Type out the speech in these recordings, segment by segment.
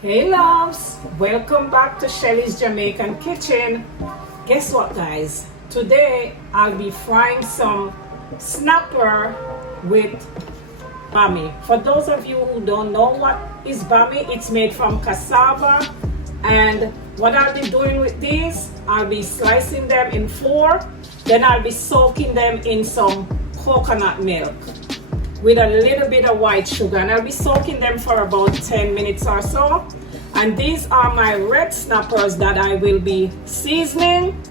Hey loves, welcome back to Shelly's Jamaican Kitchen. Guess what guys, today I'll be frying some snapper with Bammy. For those of you who don't know what is Bammy, it's made from cassava, and what I'll be doing with these, I'll be slicing them in four, then I'll be soaking them in some coconut milk with a little bit of white sugar, and I'll be soaking them for about 10 minutes or so. And these are my red snappers that I will be seasoning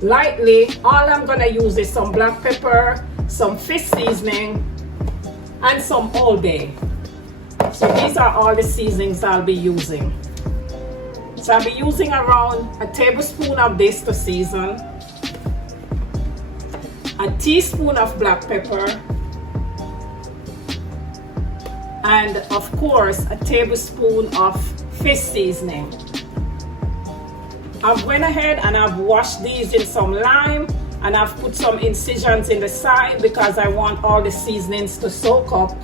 lightly. All I'm gonna use is some black pepper, some fish seasoning, and some Old Bay. So these are all the seasonings I'll be using. So I'll be using around a tablespoon of this to season, a teaspoon of black pepper, and of course a tablespoon of fish seasoning. I've went ahead and I've washed these in some lime, and I've put some incisions in the side because I want all the seasonings to soak up.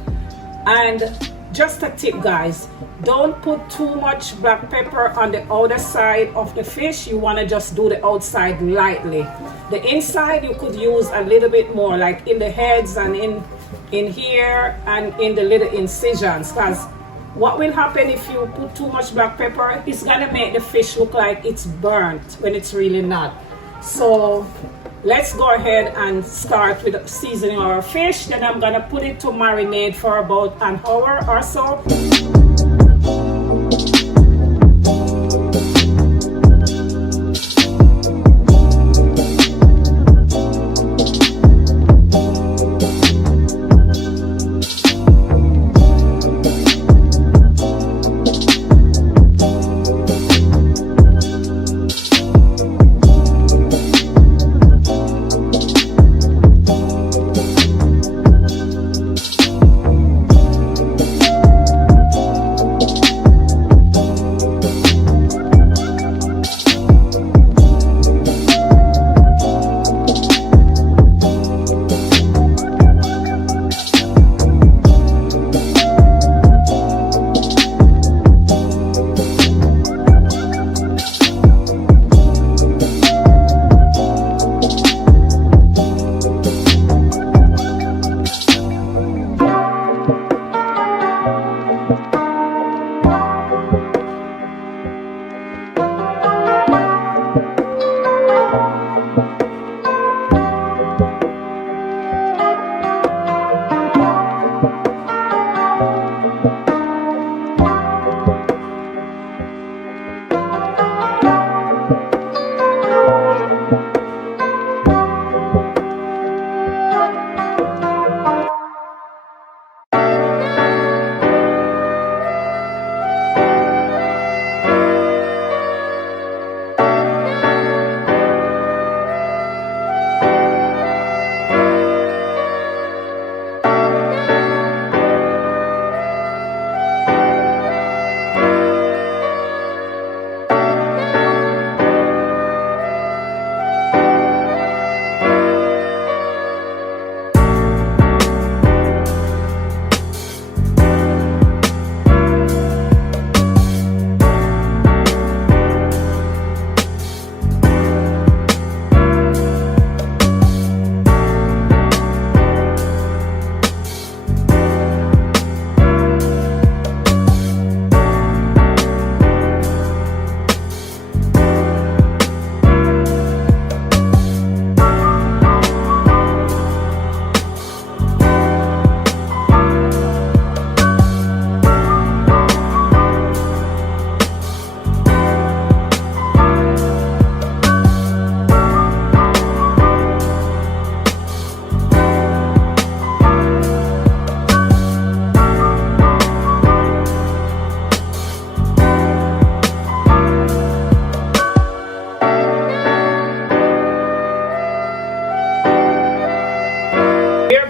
And just a tip guys, don't put too much black pepper on the outer side of the fish. You want to just do the outside lightly. The inside you could use a little bit more, like in the heads and in here and in the little incisions, because what will happen if you put too much black pepper, it's gonna make the fish look like it's burnt when it's really not. So let's go ahead and start with seasoning our fish. Then I'm gonna put it to marinate for about an hour or so.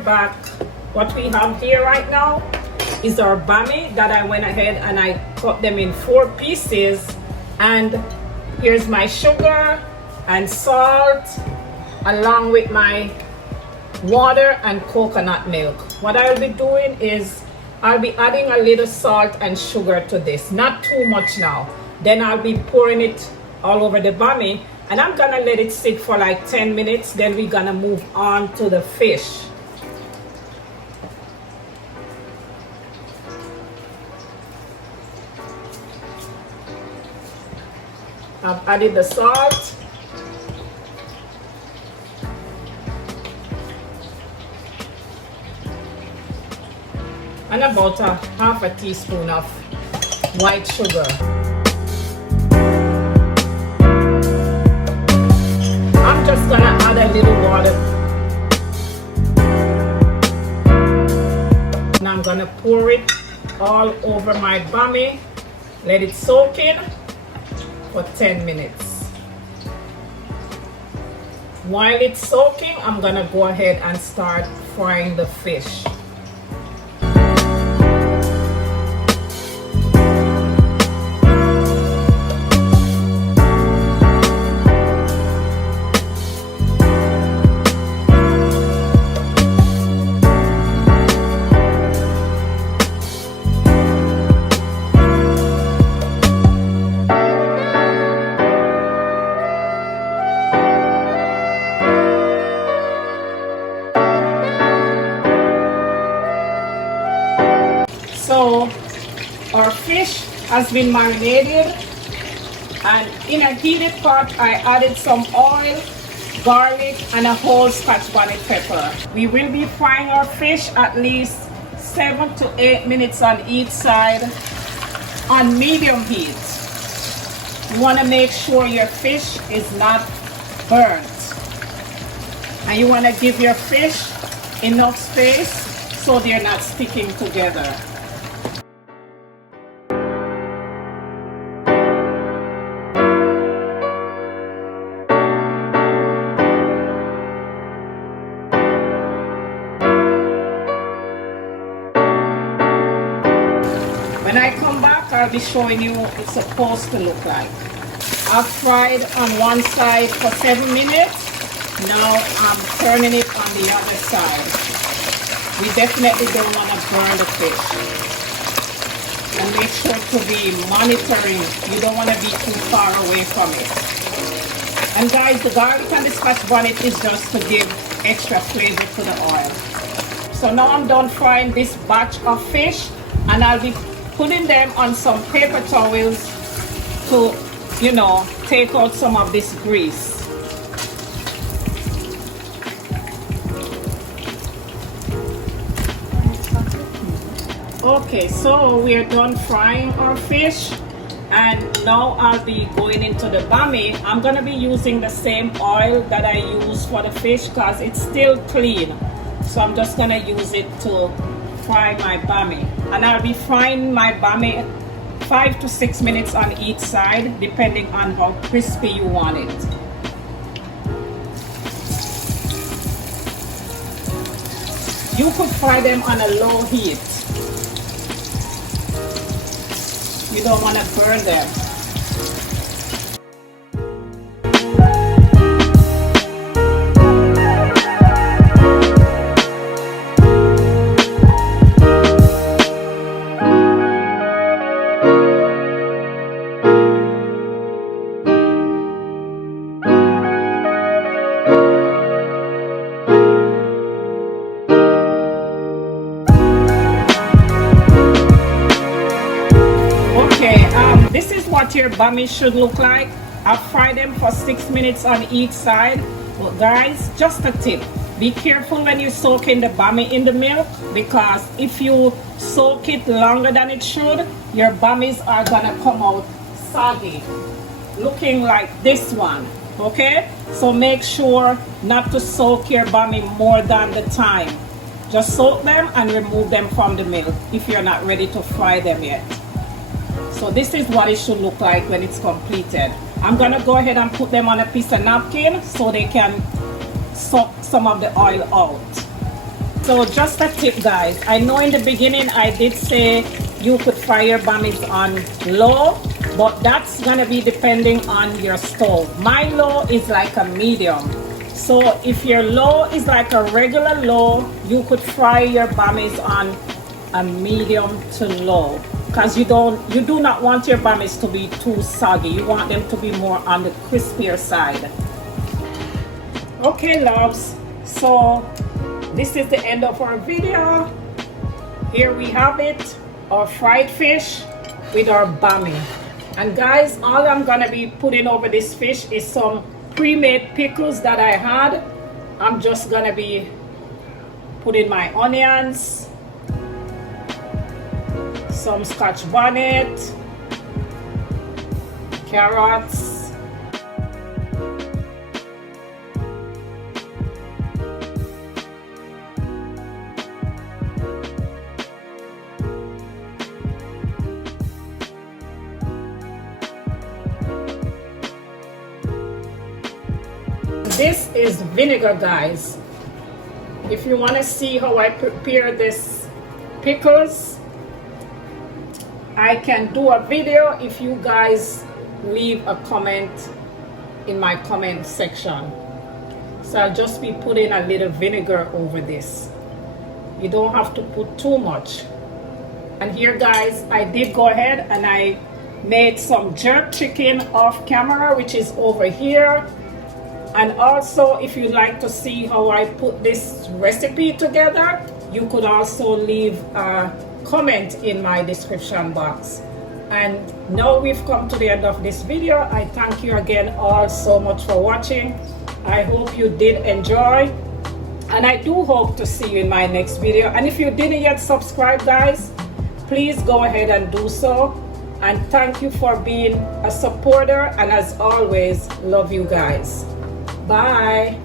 Back, what we have here right now is our Bammy that I went ahead and I cut them in 4 pieces, and here's my sugar and salt along with my water and coconut milk. What I'll be doing is I'll be adding a little salt and sugar to this, not too much now. Then I'll be pouring it all over the bammy, and I'm gonna let it sit for like 10 minutes. Then we're gonna move on to the fish. I've added the salt. And about a half a teaspoon of white sugar. I'm just gonna add a little water. And I'm gonna pour it all over my bammy. Let it soak in for 10 minutes. While it's soaking, I'm gonna go ahead and start frying the fish. So our fish has been marinated, and in a heated pot I added some oil, garlic, and a whole Scotch bonnet pepper. We will be frying our fish at least 7 to 8 minutes on each side on medium heat. You want to make sure your fish is not burnt, and you want to give your fish enough space so they're not sticking together. When I come back, I'll be showing you what it's supposed to look like. I've fried on one side for 7 minutes. Now I'm turning it on the other side. We definitely don't want to burn the fish. And make sure to be monitoring. You don't want to be too far away from it. And guys, the garlic and the Scotch bonnet is just to give extra flavor to the oil. So now I'm done frying this batch of fish, and I'll be putting them on some paper towels to, take out some of this grease. Okay, so we are done frying our fish, and now I'll be going into the bammy. I'm gonna be using the same oil that I use for the fish because it's still clean. So I'm just gonna use it to fry my bammy, and I'll be frying my bammy 5 to 6 minutes on each side, depending on how crispy you want it. You could fry them on a low heat. You don't want to burn them. This is what your bammy should look like. I've fried them for 6 minutes on each side. But guys, just a tip. Be careful when you soak in the bammy in the milk, because if you soak it longer than it should, your bammies are gonna come out soggy, looking like this one, okay? So make sure not to soak your bammy more than the time. Just soak them and remove them from the milk if you're not ready to fry them yet. So this is what it should look like when it's completed. I'm gonna go ahead and put them on a piece of napkin so they can suck some of the oil out. So just a tip, guys. I know in the beginning I did say you could fry your bammies on low, but that's gonna be depending on your stove. My low is like a medium. So if your low is like a regular low, you could fry your bammies on and medium to low, because you do not want your bammies to be too soggy. You want them to be more on the crispier side. Okay loves, so this is the end of our video. Here we have it, our fried fish with our bammy. And guys, all I'm gonna be putting over this fish is some pre-made pickles that I had. I'm just gonna be putting my onions, some scotch bonnet, carrots, this is vinegar, guys. If you want to see how I prepare this pickles, I can do a video if you guys leave a comment in my comment section. So I'll just be putting a little vinegar over this. You don't have to put too much. And here guys, I did go ahead and I made some jerk chicken off camera, which is over here. And also, if you'd like to see how I put this recipe together, you could also leave a comment in my description box. And now we've come to the end of this video. I thank you again all so much for watching. I hope you did enjoy, and I do hope to see you in my next video. And if you didn't yet subscribe guys, please go ahead and do so. And thank you for being a supporter, and as always, love you guys. Bye.